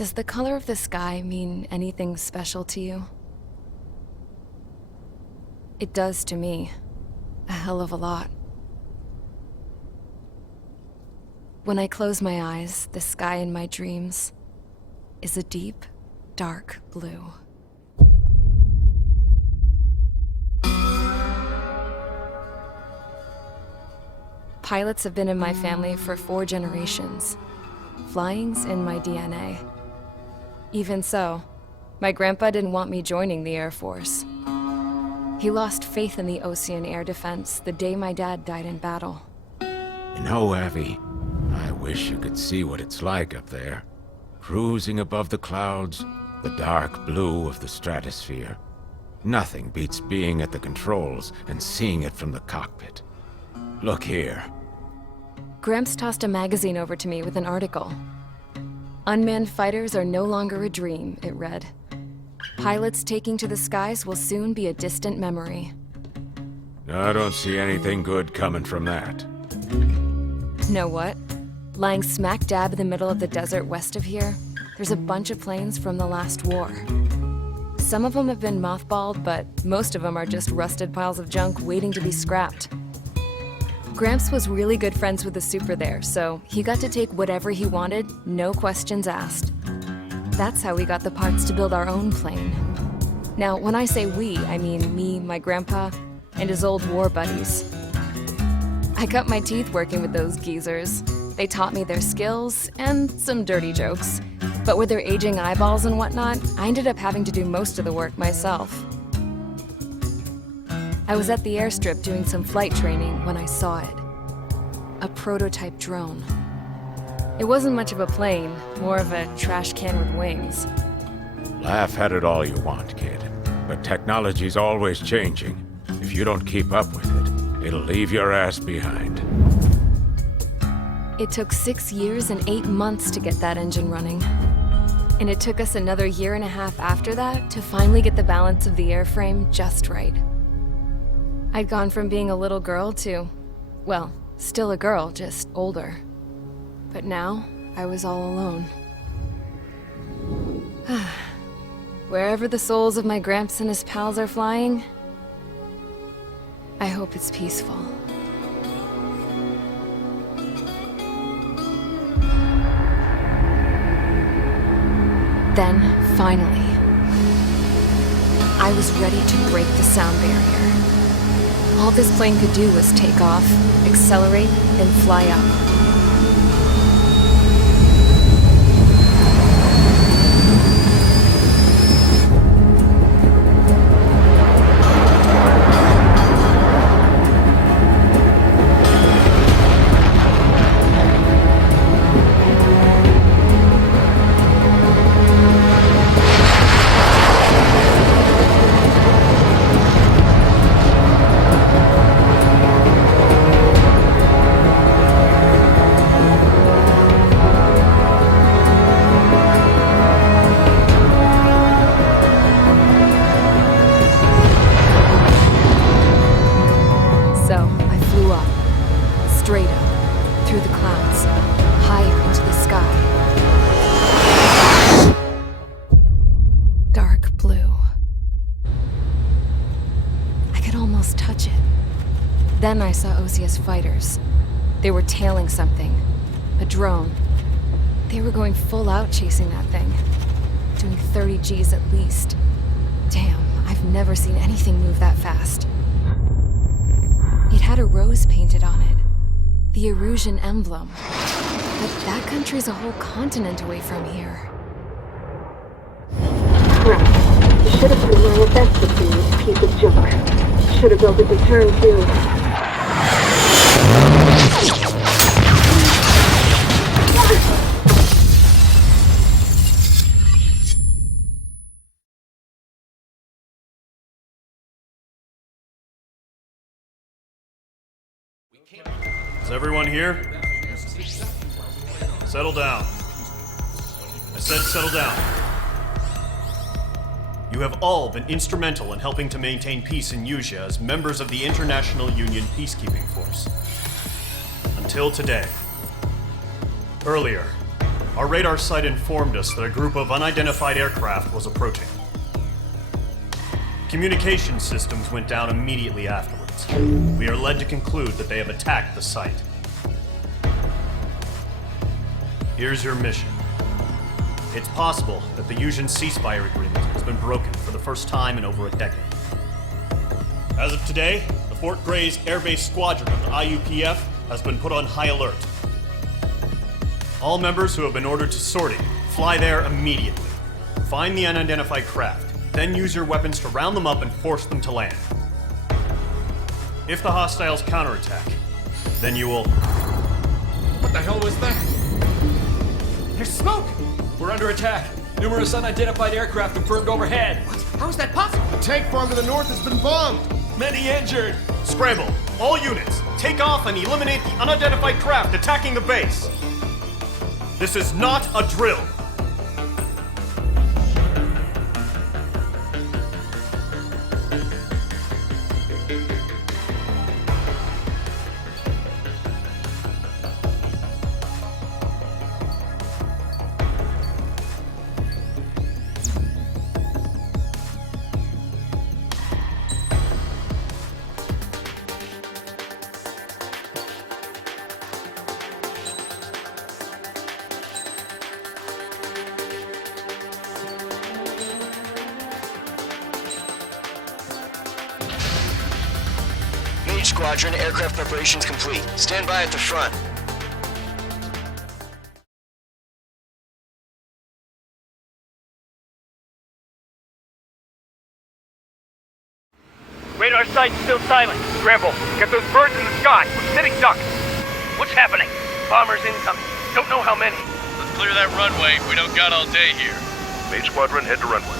Does the color of the sky mean anything special to you? It does to me. A hell of a lot. When I close my eyes, the sky in my dreams is a deep, dark blue. Pilots have been in my family for 4 generations. Flying's in my DNA. Even so, my grandpa didn't want me joining the Air Force. He lost faith in the Ocean Air Defense the day my dad died in battle. You know, Abby, I wish you could see what it's like up there. Cruising above the clouds, the dark blue of the stratosphere. Nothing beats being at the controls and seeing it from the cockpit. Look here. Gramps tossed a magazine over to me with an article. Unmanned fighters are no longer a dream, it read. Pilots taking to the skies will soon be a distant memory. I don't see anything good coming from that. Know what? Lying smack dab in the middle of the desert west of here, there's a bunch of planes from the last war. Some of them have been mothballed, but most of them are just rusted piles of junk waiting to be scrapped. Gramps was really good friends with the super there, so he got to take whatever he wanted, no questions asked. That's how we got the parts to build our own plane. Now, when I say we, I mean me, my grandpa, and his old war buddies. I cut my teeth working with those geezers. They taught me their skills and some dirty jokes. But with their aging eyeballs and whatnot, I ended up having to do most of the work myself. I was at the airstrip doing some flight training when I saw it. A prototype drone. It wasn't much of a plane, more of a trash can with wings. Laugh at it all you want, kid. But technology's always changing. If you don't keep up with it, it'll leave your ass behind. It took 6 years and 8 months to get that engine running. And it took us another 1.5 years after that to finally get the balance of the airframe just right. I'd gone from being a little girl to, well, still a girl, just older. But now, I was all alone. Wherever the souls of my Gramps and his pals are flying, I hope it's peaceful. Then, finally, I was ready to break the sound barrier. All this plane could do was take off, accelerate, and fly up. Then I saw Osia's fighters. They were tailing something. A drone. They were going full out chasing that thing. Doing 30 Gs at least. Damn, I've never seen anything move that fast. It had a rose painted on it. The Erusian emblem. But that country's a whole continent away from here. Crap. You should have been my investment in this piece of junk. Should have built a return too. Is everyone here? Settle down. I said settle down. You have all been instrumental in helping to maintain peace in Usea as members of the International Union Peacekeeping Force. Until today. Earlier, our radar site informed us that a group of unidentified aircraft was approaching. Communication systems went down immediately afterwards. We are led to conclude that they have attacked the site. Here's your mission. It's possible that the Yuuzhan ceasefire agreement has been broken for the first time in over a decade. As of today, the Fort Gray's Air Base Squadron of the IUPF has been put on high alert. All members who have been ordered to sortie, fly there immediately. Find the unidentified craft, then use your weapons to round them up and force them to land. If the hostiles counterattack, then you will... What the hell was that? There's smoke! We're under attack. Numerous unidentified aircraft confirmed overhead. What? How is that possible? The tank farm to the north has been bombed! Many injured. Scramble! All units, take off and eliminate the unidentified craft attacking the base! This is not a drill! Squadron, aircraft preparations complete. Stand by at the front. Radar site's still silent. Scramble. Get those birds in the sky. We're sitting ducks. What's happening? Bombers incoming. Don't know how many. Let's clear that runway. We don't got all day here. Mage Squadron, head to runway.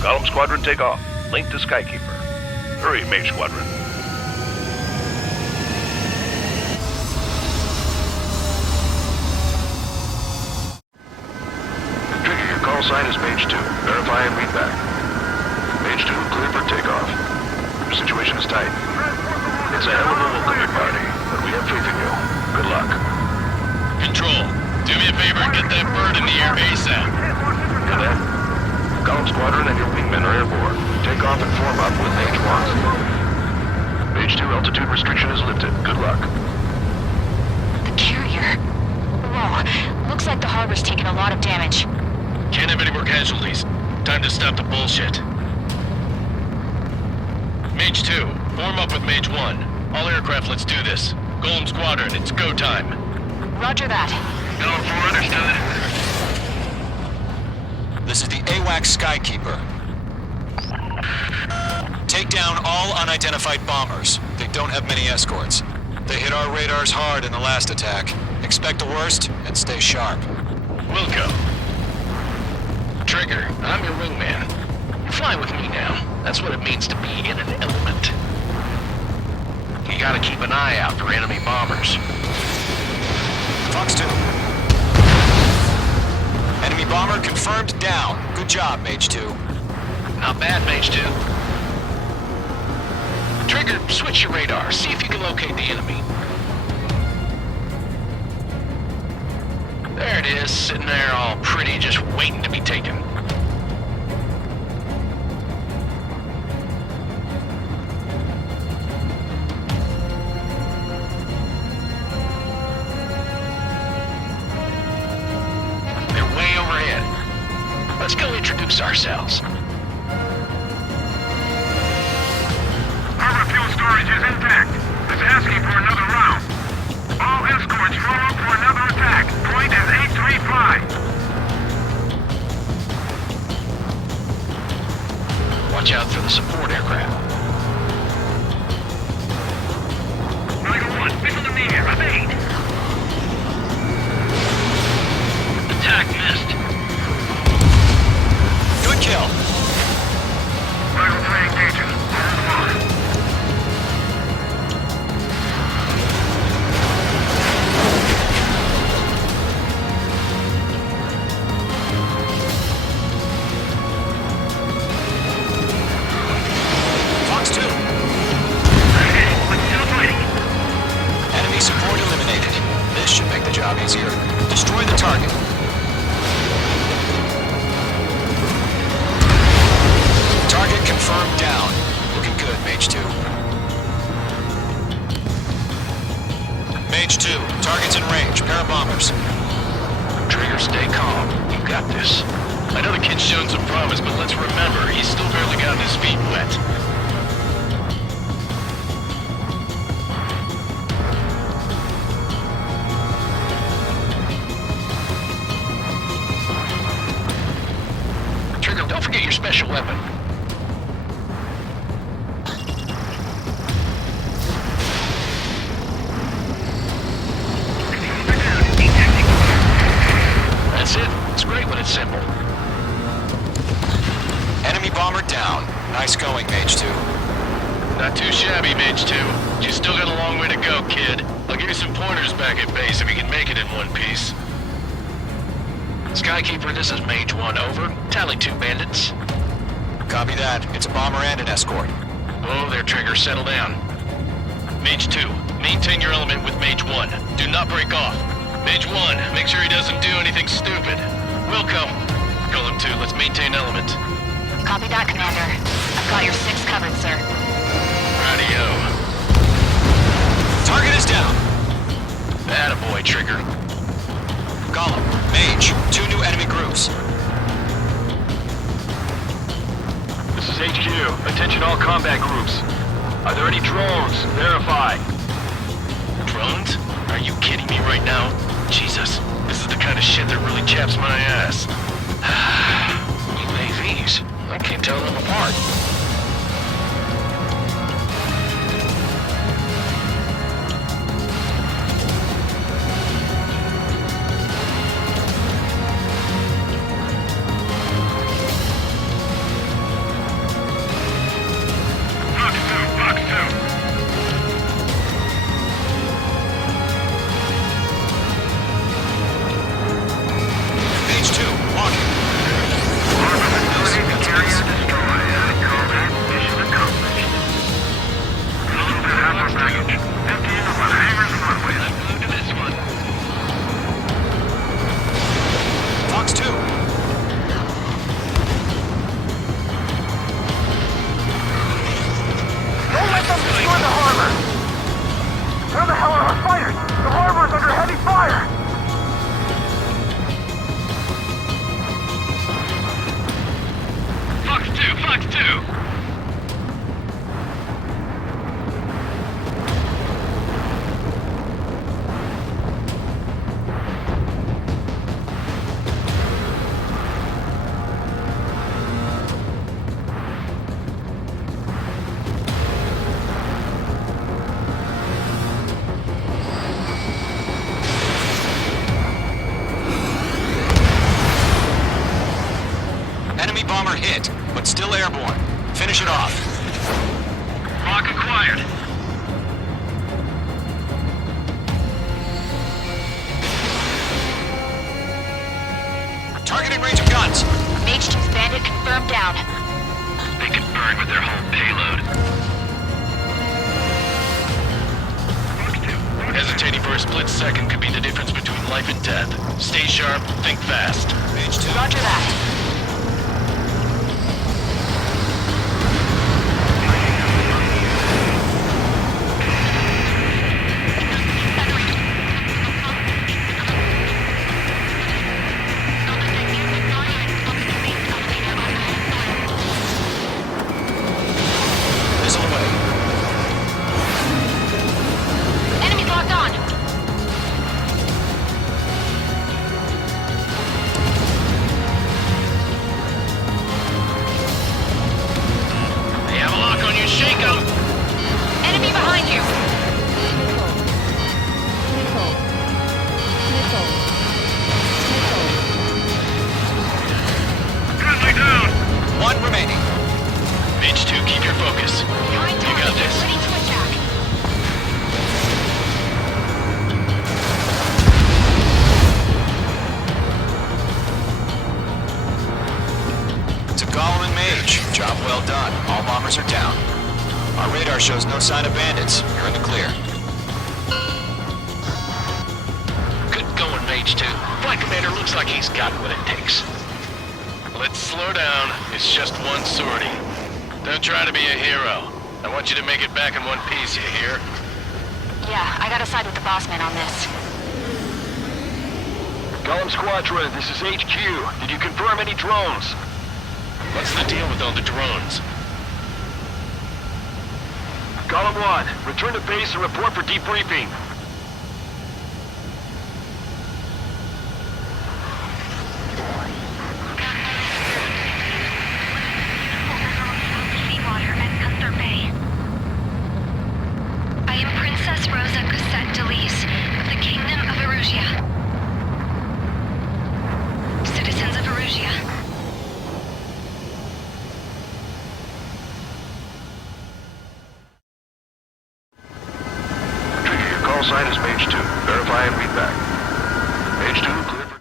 Column Squadron, take off. Link to Skykeeper. Hurry, Mage Squadron. Trigger, your call sign is Mage 2. Verify and read back. Mage 2, clear for takeoff. Your situation is tight. It's a hell of a welcoming party, but we have faith in you. Good luck. Control, do me a favor and get that bird in the air ASAP. Hear that? Column Squadron and your wingmen are airborne. Take off and form up with Mage 1. Mage 2, altitude restriction is lifted. Good luck. The carrier. Whoa. Looks like the harbor's taken a lot of damage. Can't have any more casualties. Time to stop the bullshit. Mage 2, form up with Mage 1. All aircraft, let's do this. Golem Squadron, it's go time. Roger that. Going for understood. This is the AWAC Skykeeper. Take down all unidentified bombers. They don't have many escorts. They hit our radars hard in the last attack. Expect the worst and stay sharp. Wilco. Trigger, I'm your wingman. Fly with me now. That's what it means to be in an element. You gotta keep an eye out for enemy bombers. Fox 2. Enemy bomber confirmed down. Good job, Mage 2. Not bad, Mage 2. Trigger, switch your radar. See if you can locate the enemy. There it is, sitting there all pretty, just waiting to be taken. They're way overhead. Let's go introduce ourselves. Harbor fuel storage is intact. It's asking for another round. All escorts roll up for another attack. Point is 835. Watch out for the support aircraft. Tiger 1, missile immediate. Evade. Attack missed. Good kill. job easier. Destroy the target. Target confirmed down. Looking good, Mage 2. Mage 2, target's in range. Pair of bombers. Trigger, stay calm. You got this. I know the kid's shown some promise, but let's remember, he's still barely gotten his feet wet. Trigger, don't forget your special weapon. That's it. It's great when it's simple. Enemy bomber down. Nice going, Mage 2. Not too shabby, Mage 2. You still got a long way to go, kid. I'll give you some pointers back at base if you can make it in one piece. Skykeeper, this is Mage 1, over. Tally 2 bandits. Copy that. It's a bomber and an escort. Whoa there, Trigger. Settle down. Mage 2, maintain your element with Mage 1. Do not break off. Mage 1, make sure he doesn't do anything stupid. Wilco, Golem 2, let's maintain element. Copy that, Commander. I've got your 6 covered, sir. Radio. Target is down. Attaboy, Trigger. Golem, Mage, 2 new enemy groups. This is HQ. Attention all combat groups. Are there any drones? Verify. Drones? Are you kidding me right now? Jesus, this is the kind of shit that really chaps my ass. UAVs? I can't tell them apart. Mage 2, walking. Fox 2. Don't let them destroy the harbor! Where the hell are our fighters? The harbor is under heavy fire! Fox 2, Fox 2! Enemy bomber hit, but still airborne. Finish it off. Lock acquired. Target in range of guns. Mage 2's bandit confirmed down. They can burn with their whole payload. Hesitating for a split second could be the difference between life and death. Stay sharp, think fast. Mage 2. Roger that. Missile away. Enemy locked on. They have a lock on you, shake 'em! Enemy behind you. Friendly down! One remaining. Mage 2, keep your focus. Behind You got target. this. Ready to attack. It's a Golem and Mage. Job well done. All bombers are down. Our radar shows no sign of bandits. You're in the clear. Good going. Mage 2. Flight Commander looks like he's got what it takes. Let's slow down. It's just one sortie. Don't try to be a hero. I want you to make it back in one piece, you hear? Yeah, I gotta side with the boss man on this. Column Squadron, this is HQ. Did you confirm any drones? What's the deal with all the drones? Column 1, return to base and report for debriefing. Seawater at Gunther Bay. I am Princess Rosa Cosette Delise of the Kingdom of Erusia. Citizens of Erusia. Trigger, your call sign is Mage 2. Verify and read back. Mage 2, clear for...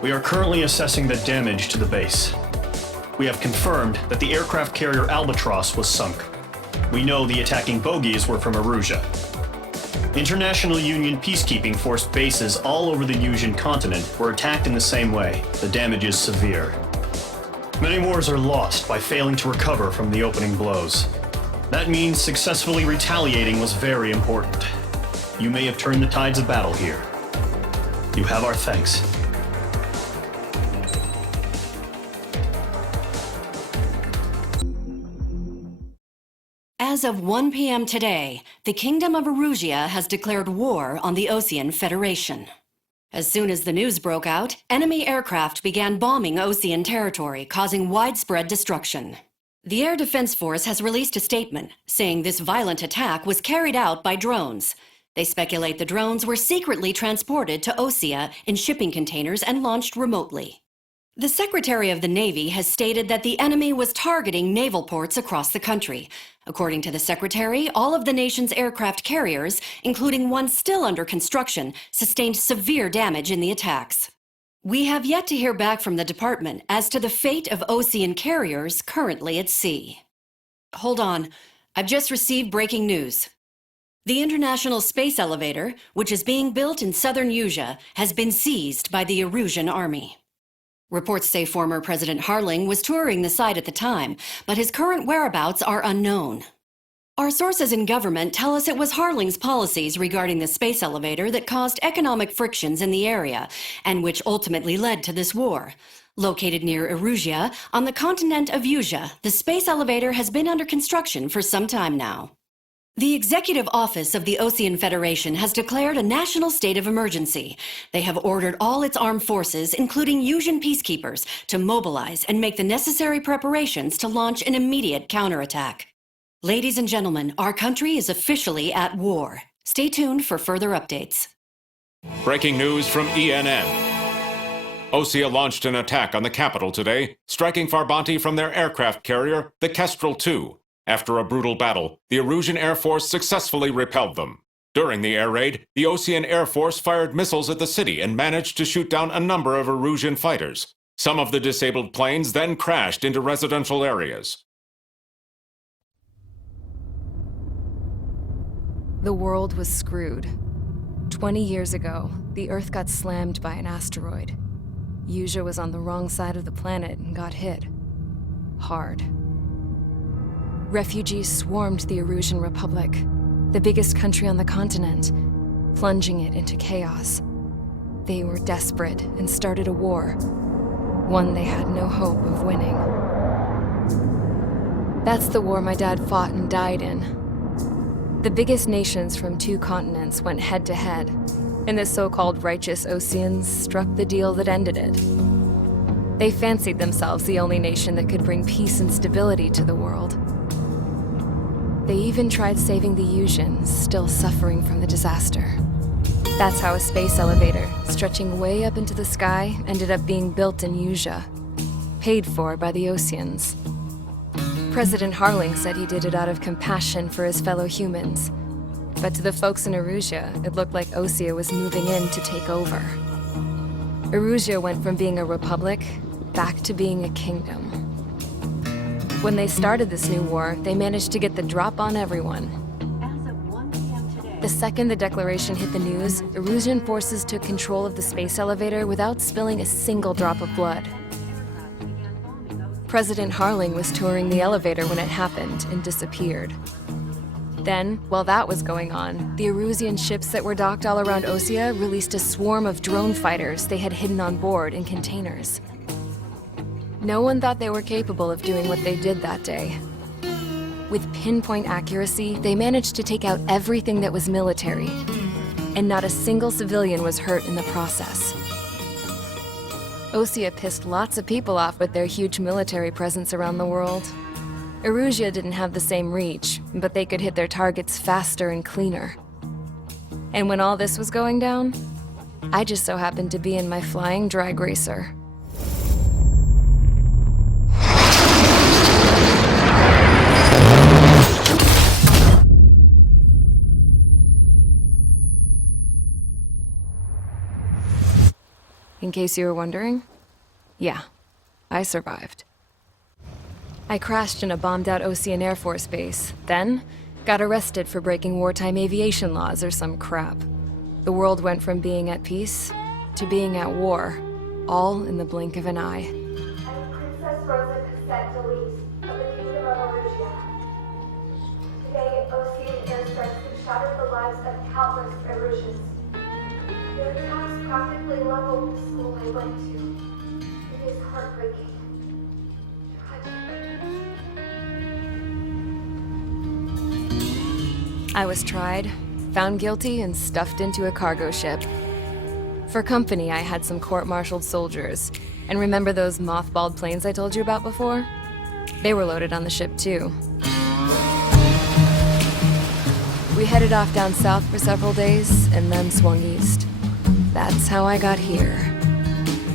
We are currently assessing the damage to the base. We have confirmed that the aircraft carrier Albatross was sunk. We know the attacking bogies were from Erusia. International Union peacekeeping force bases all over the Yusian continent were attacked in the same way. The damage is severe. Many wars are lost by failing to recover from the opening blows. That means successfully retaliating was very important. You may have turned the tides of battle here. You have our thanks. As of 1 p.m. today, the Kingdom of Erusia has declared war on the Osean Federation. As soon as the news broke out, enemy aircraft began bombing Osean territory, causing widespread destruction. The Air Defense Force has released a statement saying this violent attack was carried out by drones. They speculate the drones were secretly transported to Osea in shipping containers and launched remotely. The Secretary of the Navy has stated that the enemy was targeting naval ports across the country. According to the Secretary, all of the nation's aircraft carriers, including one still under construction, sustained severe damage in the attacks. We have yet to hear back from the department as to the fate of Osean carriers currently at sea. Hold on, I've just received breaking news. The International Space Elevator, which is being built in southern Yusia, has been seized by the Erusian Army. Reports say former President Harling was touring the site at the time, but his current whereabouts are unknown. Our sources in government tell us it was Harling's policies regarding the space elevator that caused economic frictions in the area, and which ultimately led to this war. Located near Erusia, on the continent of Yusia, the space elevator has been under construction for some time now. The Executive Office of the Osean Federation has declared a national state of emergency. They have ordered all its armed forces, including Yusian peacekeepers, to mobilize and make the necessary preparations to launch an immediate counterattack. Ladies and gentlemen, our country is officially at war. Stay tuned for further updates. Breaking news from ENN. Osea launched an attack on the capital today, striking Farbanti from their aircraft carrier, the Kestrel II. After a brutal battle, the Erusian Air Force successfully repelled them. During the air raid, the Osean Air Force fired missiles at the city and managed to shoot down a number of Erusian fighters. Some of the disabled planes then crashed into residential areas. The world was screwed. 20 years ago, the Earth got slammed by an asteroid. Yusia was on the wrong side of the planet and got hit. Hard. Refugees swarmed the Erusian Republic, the biggest country on the continent, plunging it into chaos. They were desperate and started a war, one they had no hope of winning. That's the war my dad fought and died in. The biggest nations from 2 continents went head-to-head, and the so-called righteous Oseans struck the deal that ended it. They fancied themselves the only nation that could bring peace and stability to the world. They even tried saving the Yusians, still suffering from the disaster. That's how a space elevator, stretching way up into the sky, ended up being built in Yusia, paid for by the Oseans. President Harling said he did it out of compassion for his fellow humans. But to the folks in Erusia, it looked like Osea was moving in to take over. Erusia went from being a republic back to being a kingdom. When they started this new war, they managed to get the drop on everyone. The second the declaration hit the news, Erusian forces took control of the space elevator without spilling a single drop of blood. President Harling was touring the elevator when it happened and disappeared. Then, while that was going on, the Erusian ships that were docked all around Osea released a swarm of drone fighters they had hidden on board in containers. No one thought they were capable of doing what they did that day. With pinpoint accuracy, they managed to take out everything that was military, and not a single civilian was hurt in the process. Osea pissed lots of people off with their huge military presence around the world. Erusia didn't have the same reach, but they could hit their targets faster and cleaner. And when all this was going down, I just so happened to be in my flying drag racer. In case you were wondering, yeah, I survived. I crashed in a bombed-out Ocean Air Force base, then got arrested for breaking wartime aviation laws or some crap. The world went from being at peace to being at war, all in the blink of an eye. I'm Princess Rosa Cassette Delise of the Kingdom of Erusia. Today, Ocean airstrikes have shattered the lives of countless Erusians. Their attacks practically leveled the school I went to. It is heartbreaking. I was tried, found guilty, and stuffed into a cargo ship. For company, I had some court-martialed soldiers. And remember those mothballed planes I told you about before? They were loaded on the ship, too. We headed off down south for several days, and then swung east. That's how I got here.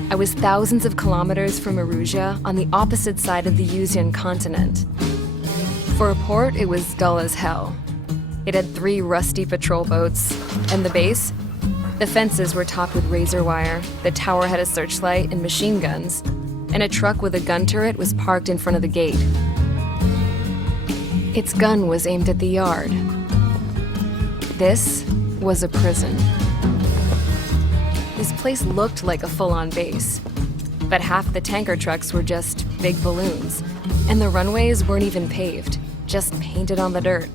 I was thousands of kilometers from Erusia, on the opposite side of the Usian continent. For a port, it was dull as hell. It had 3 rusty patrol boats, and the base? The fences were topped with razor wire, the tower had a searchlight and machine guns, and a truck with a gun turret was parked in front of the gate. Its gun was aimed at the yard. This was a prison. This place looked like a full-on base, but half the tanker trucks were just big balloons, and the runways weren't even paved, just painted on the dirt.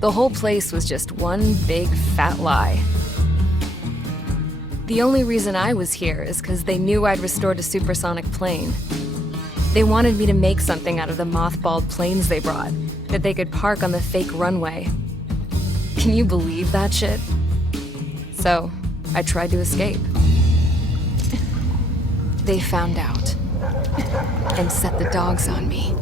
The whole place was just one big fat lie. The only reason I was here is because they knew I'd restored a supersonic plane. They wanted me to make something out of the mothballed planes they brought, that they could park on the fake runway. Can you believe that shit? So, I tried to escape. They found out, and set the dogs on me.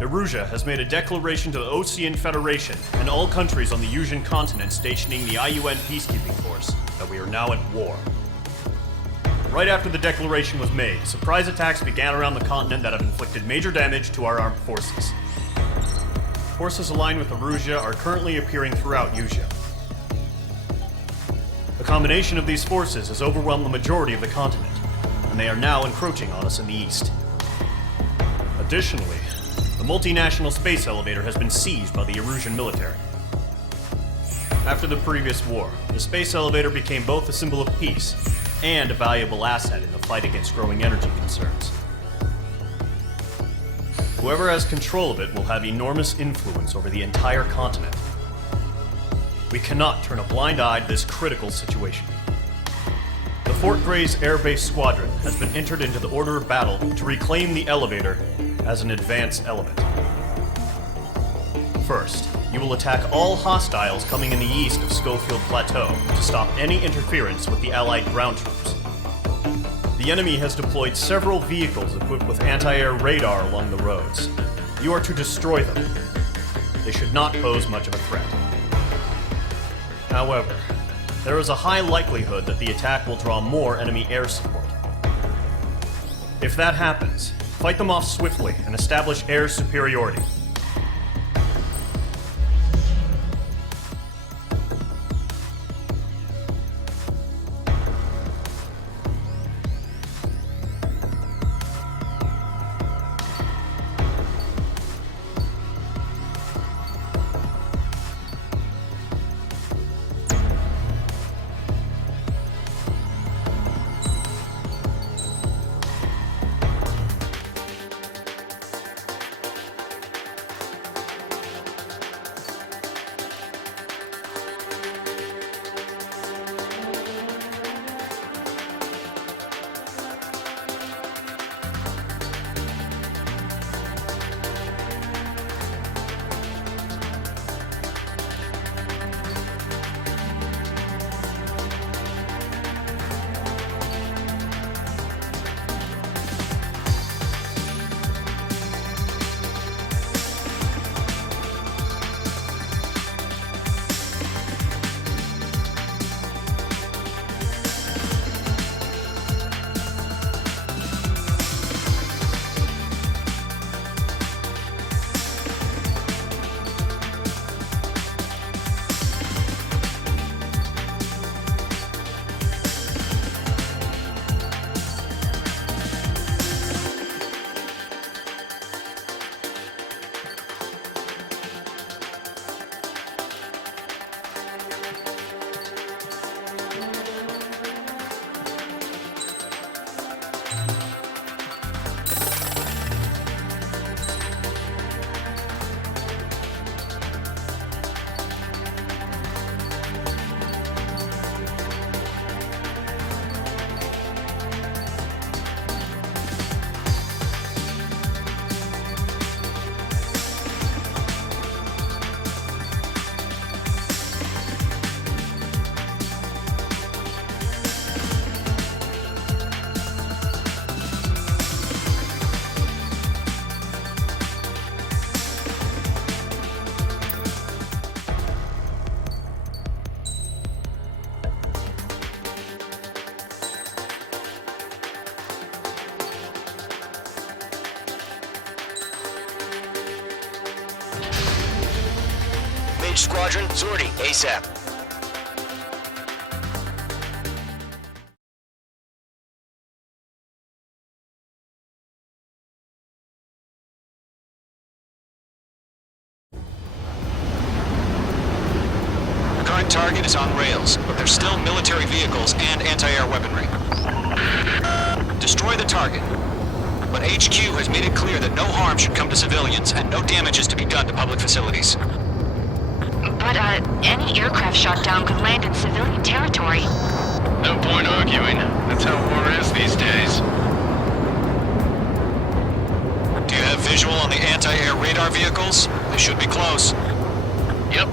Erusia has made a declaration to the Ocean Federation and all countries on the Usian continent stationing the IUN peacekeeping force that we are now at war. Right after the declaration was made, surprise attacks began around the continent that have inflicted major damage to our armed forces. Forces aligned with Erusia are currently appearing throughout Usia. The combination of these forces has overwhelmed the majority of the continent, and they are now encroaching on us in the east. Additionally, the multinational space elevator has been seized by the Erusian military. After the previous war, the space elevator became both a symbol of peace and a valuable asset in the fight against growing energy concerns. Whoever has control of it will have enormous influence over the entire continent. We cannot turn a blind eye to this critical situation. The Fort Gray's Air Base Squadron has been entered into the order of battle to reclaim the elevator as an advance element. First, you will attack all hostiles coming in the east of Schofield Plateau to stop any interference with the Allied ground troops. The enemy has deployed several vehicles equipped with anti-air radar along the roads. You are to destroy them. They should not pose much of a threat. However, there is a high likelihood that the attack will draw more enemy air support. If that happens, fight them off swiftly and establish air superiority. Squadron, sortie, ASAP. The current target is on rails, but there's still military vehicles and anti-air weaponry. Destroy the target. But HQ has made it clear that no harm should come to civilians and no damage is to be done to public facilities. But, any aircraft shot down could land in civilian territory. No point arguing. That's how war is these days. Do you have visual on the anti-air radar vehicles? They should be close. Yep.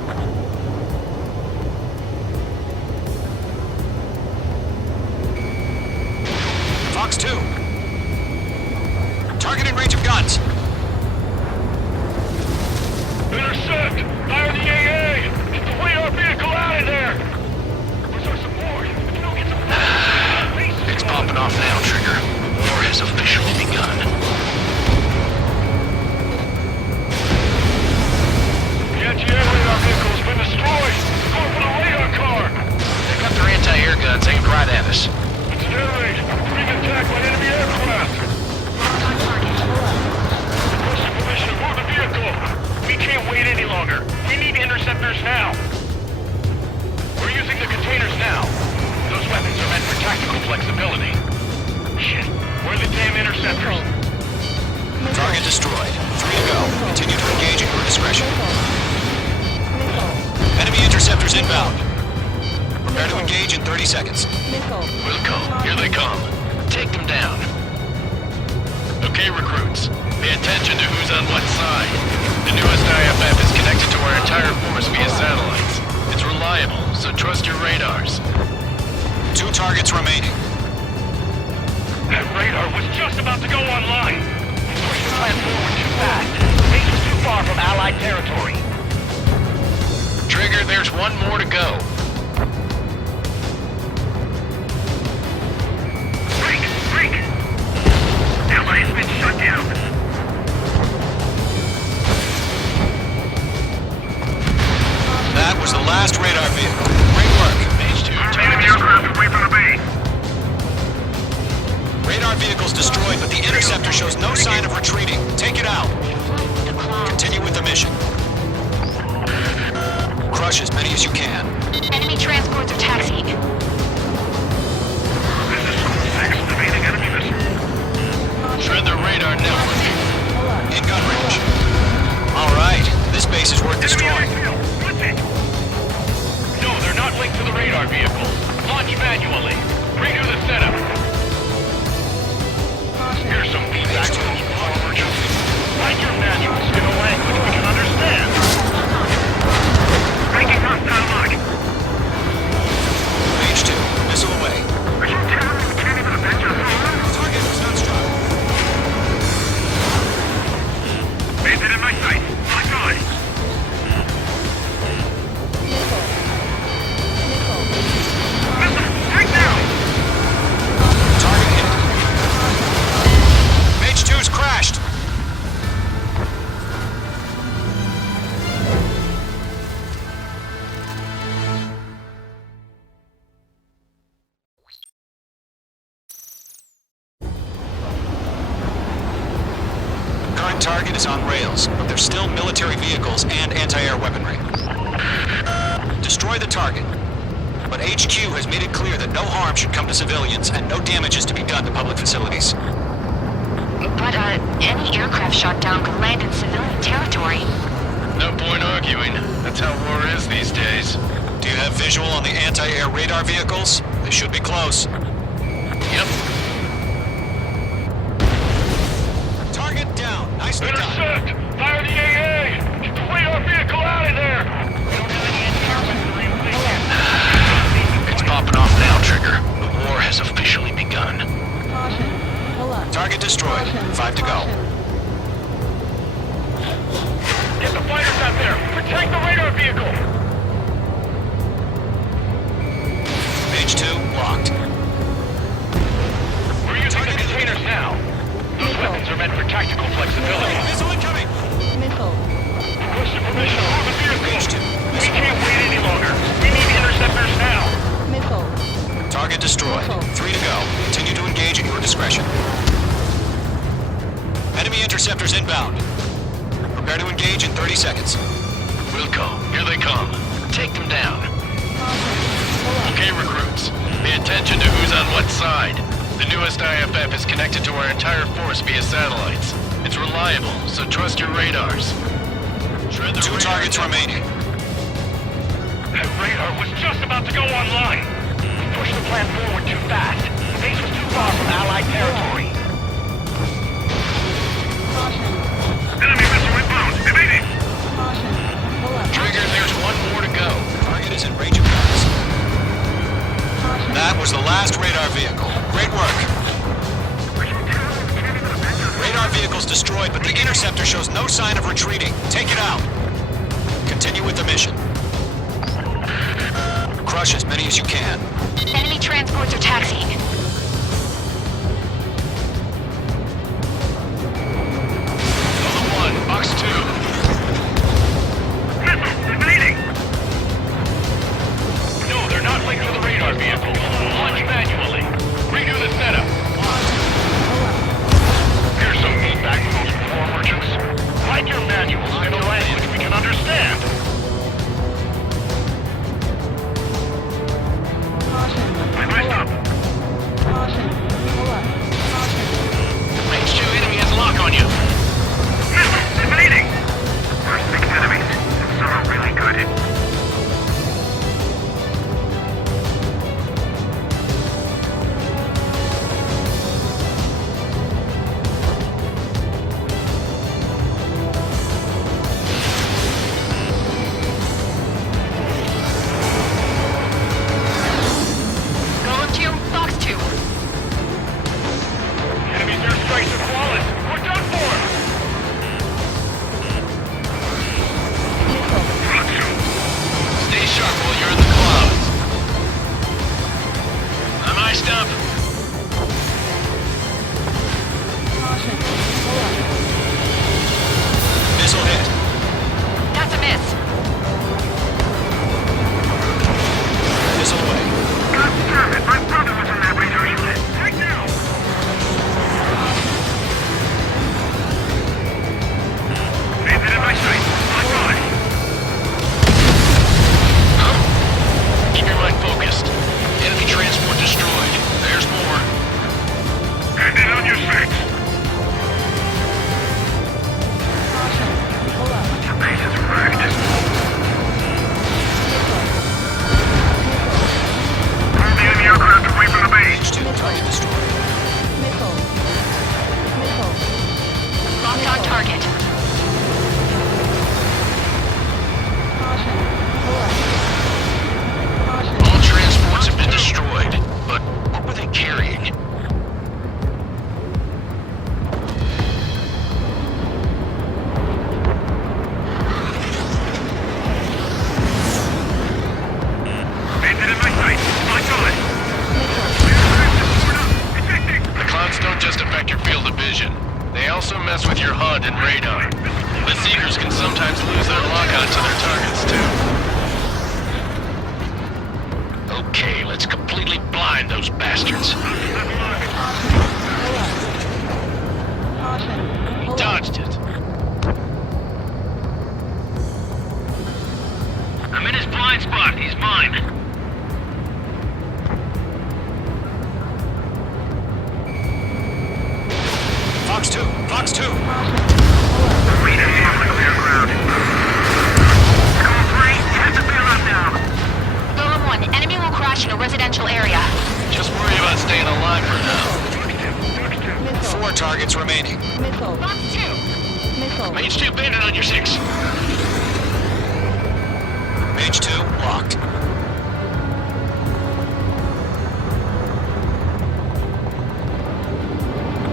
Fox 2. Target in range of guns. Intercept! Fire the AA! Get the radar vehicle out of there! Where's our support? If we don't get some... It's popping off now, Trigger. War has officially begun. The anti-air radar vehicle's been destroyed! Go for the radar car! They've got their anti-air guns aimed right at us. It's an air raid! Being attacked by enemy aircraft! Requesting permission to move the vehicle! We can't wait any longer! We need interceptors now! We're using the containers now! Those weapons are meant for tactical flexibility. Shit! Where are the damn interceptors? Target destroyed. 3 to go. Continue to engage at your discretion. Enemy interceptors inbound. Prepare to engage in 30 seconds. Wilco, here they come. Take them down. Okay, recruits. Pay attention to who's on what side. The newest IFF is connected to our entire force via satellites. It's reliable, so trust your radars. 2 targets remaining. That radar was just about to go online! Push the plan forward too fast. Base was too far from Allied territory. Trigger, there's one more to go. Freak! That target is on rails, but there's still military vehicles and anti-air weaponry. Destroy the target. But HQ has made it clear that no harm should come to civilians and no damage is to be done to public facilities. But, any aircraft shot down could land in civilian territory. No point arguing. That's how war is these days. Do you have visual on the anti-air radar vehicles? They should be close. Yep. Target down. Nicely done. Intercept! Fire the AA! Get the radar vehicle out of there! It's popping off now, Trigger. The war has officially begun. Target destroyed. 5 to go. Get the fighters out there! Protect the radar vehicle! Page 2, locked. We're using the containers now. Those weapons are meant for tactical flexibility. Missile incoming! Requesting permission to move the vehicle. Page 2. We can't wait any longer. We need interceptors now. Target destroyed. 3 to go. Continue to engage at your discretion. Enemy interceptors inbound. Prepare to engage in 30 seconds. Wilco, here they come. Take them down. Okay, recruits. Pay attention to who's on what side. The newest IFF is connected to our entire force via satellites. It's reliable, so trust your radars. Shred the 2 radar targets network. remaining. That radar was just about to go online. We pushed the plan forward too fast. The base was too far from Allied territory. Enemy missile inbound. Evading. Trigger, there's one more to go. Target is in range of guns. That was the last radar vehicle. Great work. Radar vehicle's destroyed, but the interceptor shows no sign of retreating. Take it out. Continue with the mission. Crush as many as you can. Enemy transports are taxiing. Level 1, box 2. Evading. No, they're not linked to the radar vehicle. Launch manually. Redo the setup. Here's some feedback from those war merchants. Write your manuals in a language we can understand. I messed up. Range 2 enemy has a lock on you. Missile evading. We're 6 enemies. Some are really good. Golem 2, Fox 2. Enemy's airstrikes are flawless. We're done for. Stay sharp while you're in the clouds. I'm iced up. Missile hit. That's a miss. Missile away. God damn it! My brother was in that radar unit. Right now. Made it in my sight. On guard. Keep your mind focused. Enemy transport destroyed. There's more. Hand it on your six. Your base is wrecked. Pull the enemy aircraft away from the base. Page 2, target destroyed. Locked on target. All transports have been destroyed, but what were they carrying? Made it in my sight. On guard. The clouds don't just affect your field of vision. They also mess with your HUD and radar. The Seekers can sometimes lose their lock-on to their targets, too. Okay, let's completely blind those bastards. He dodged it. 4 targets remaining. Missile. Box 2. Missile. Mage 2, bandit on your 6. Mage 2, locked.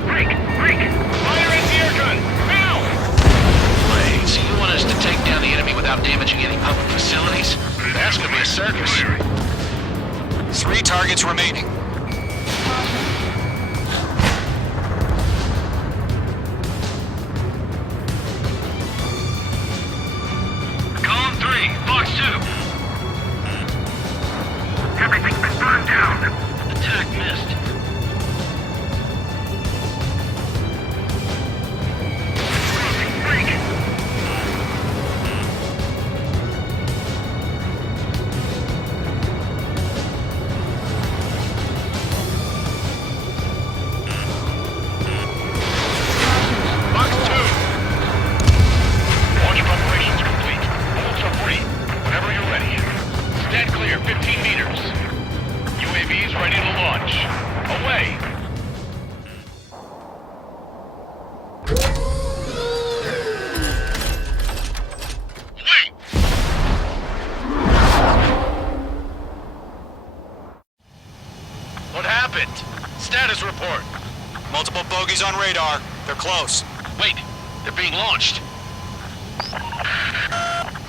Break! Fire anti-air gun! Now! Wait, so you want us to take down the enemy without damaging any public facilities? That's gonna be a circus. 3 targets remaining. Column 3, Box 2. Everything's been burned down. Attack missed. Break! Box 2. Launch preparations complete. Bolts are free. Whenever you're ready. Stand clear, 15 meters. UAVs ready to launch. Away! Wait! What happened? Status report. Multiple bogeys on radar. They're close. Wait, they're being launched.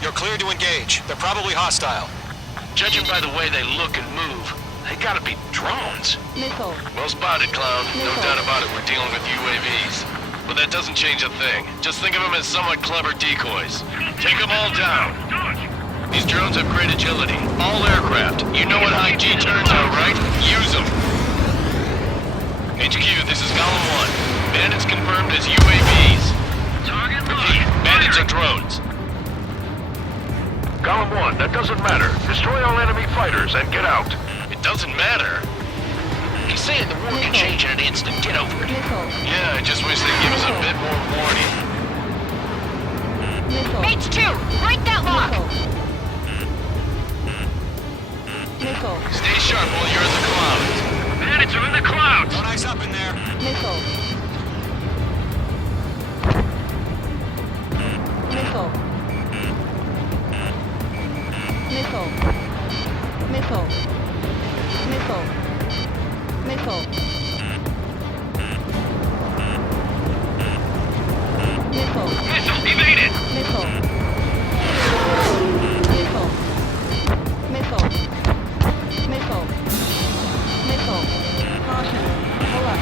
You're cleared to engage. They're probably hostile. Judging by the way they look and move, they gotta be drones. Missile. Well spotted, Clown. No doubt about it, we're dealing with UAVs. But that doesn't change a thing. Just think of them as somewhat clever decoys. Take them all down. These drones have great agility. All aircraft. You know what high G turns are, right? Use them. HQ, this is Column 1. Bandits confirmed as UAVs. Target Repeat, bandits are drones. Column 1, that doesn't matter. Destroy all enemy fighters and get out. It doesn't matter. He's saying the war can change in an instant. Get over it. Missile. Yeah, I just wish they'd give us a bit more warning. Missile. Mage 2, break that lock! Missile. Stay sharp while you're in the clouds. Bandits are in the clouds! Don't ice up in there. Missile. Missile. Missile. Missile. Missile. Missile. Missile. Missile evaded! Missile. Missile. Missile. Missile. Missile. Caution. Pull up.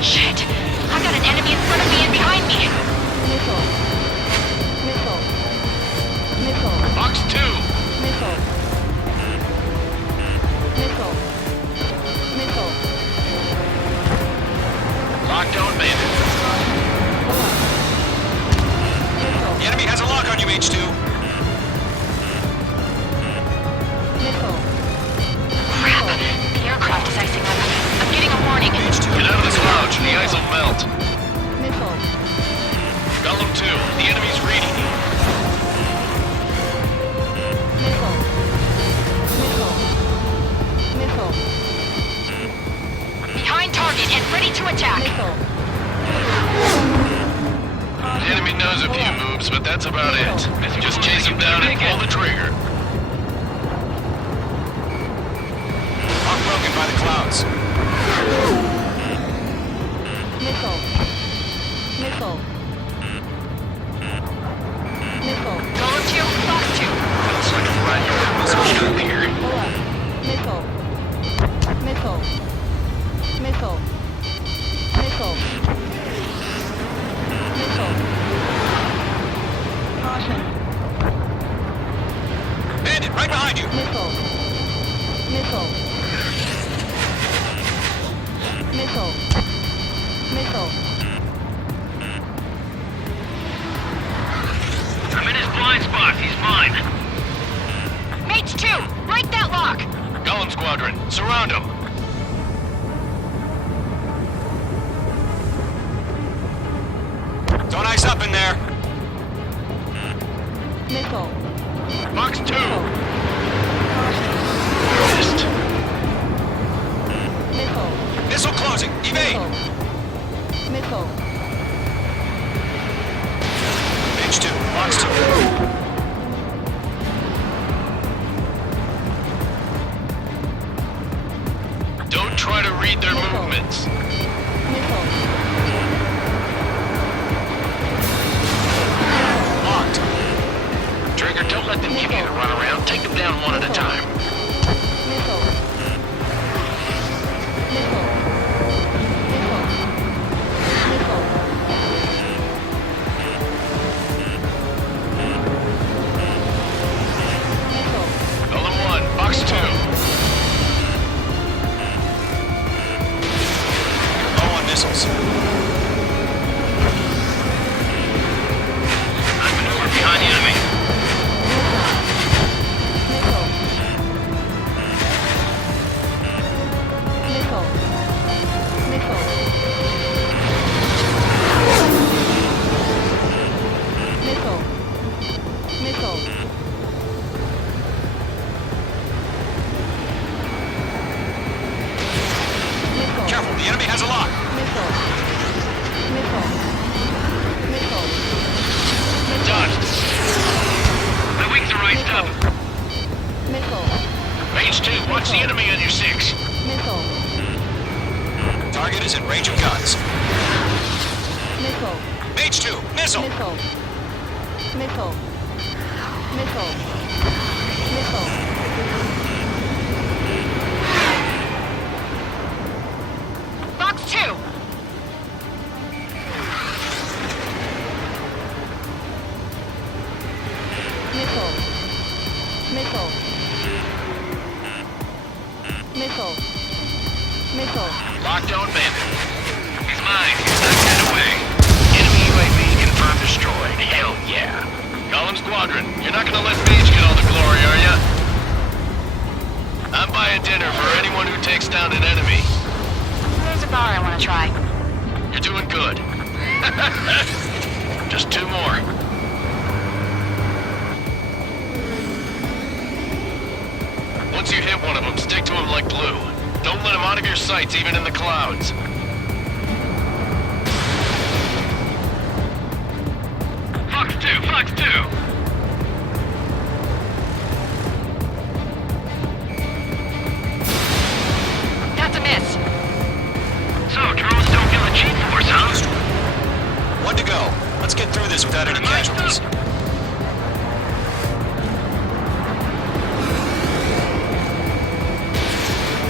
Shit! I got an enemy in front of me and behind me! Missile. Missile. Missile. Box 2. Missile. Missile. Missile. Lockdown bandit. Missile. The enemy has a lock on you, H2. Missile. Crap! The aircraft is icing up. I'm getting a warning. Get out of the clouds, the ice will melt. Missile. Column 2, the enemy's reading you. Missile. Missile. Missile. Behind target and ready to attack! Missile. The enemy knows a few moves, but that's about it. Just chase him down and pull the trigger. Lock broken by the clouds. Missile. Missile. Missile. Column 2, Box 2. Looks like a right missile shot here. Pull up. Missile. Missile. Missile. Missile. Missile. Caution. Bandit, right behind you. Missile. Missile. Missile. Missile. I'm in his blind spot. He's mine. Mage 2, break that lock! Golem Squadron, surround him. Don't ice up in there. Missile. Box 2. Caution. Missed. Missile. Missile closing. Evade. Missile. Missile. Page 2, box 2. Don't try to read their movements. Missile. Locked. Trigger, don't let them give you the runaround. Take them down one at a time. Missile. Missile. Missile. Missile. Missile. Golem 1, box 2. Low on missiles. I maneuver behind the enemy. Missile. Missile. Missile. Missile. Missile. Missile. Careful, the enemy has a lock. Missile. Missile. Missile. Dodged. My wings are raised up. Missile. Page 2, watch the enemy on your 6. Missile. Target is in range of guns. Missile. Page 2, missile. Missile. Missile. Missile. Missile. Box 2. Missile. Missile. Missile. Missile. Lockdown bandit. He's mine. He's not getting away. Enemy UAV confirmed destroyed. Hell yeah. Golem Squadron, you're not gonna let Mage get all the glory, are ya? I'm buying dinner for anyone who takes down an enemy. There's a bar I want to try. You're doing good. Just 2 more. Once you hit one of them, stick to him like glue. Don't let him out of your sights, even in the clouds. Fox 2, Fox 2! That's a miss. So, drones don't feel the G-force, huh? 1 to go. Let's get through this without any casualties.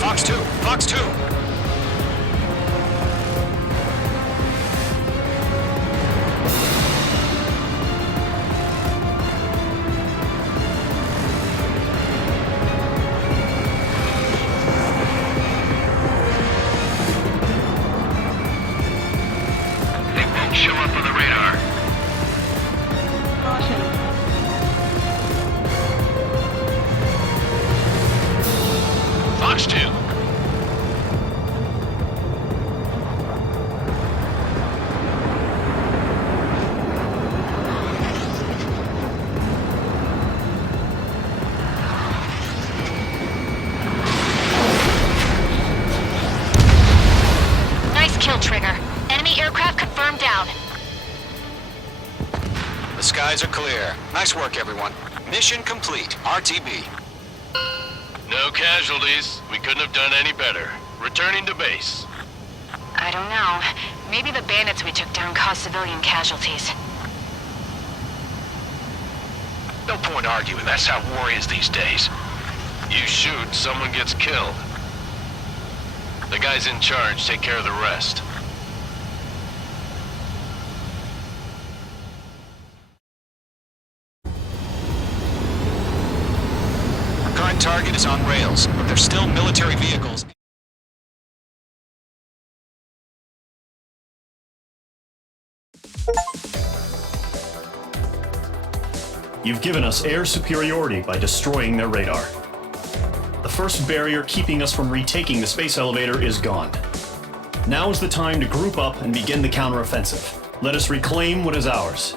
Fox 2, Fox 2. They won't show up on the radar. Caution. Fox 2. Nice kill, Trigger. Enemy aircraft confirmed down. The skies are clear. Nice work, everyone. Mission complete. RTB. No casualties. We couldn't have done any better. Returning to base. I don't know. Maybe the bandits we took down caused civilian casualties. No point arguing. That's how war is these days. You shoot, someone gets killed. The guys in charge take care of the rest. Current target is on rails, but there's still military vehicles. You've given us air superiority by destroying their radar. The first barrier keeping us from retaking the space elevator is gone. Now is the time to group up and begin the counteroffensive. Let us reclaim what is ours.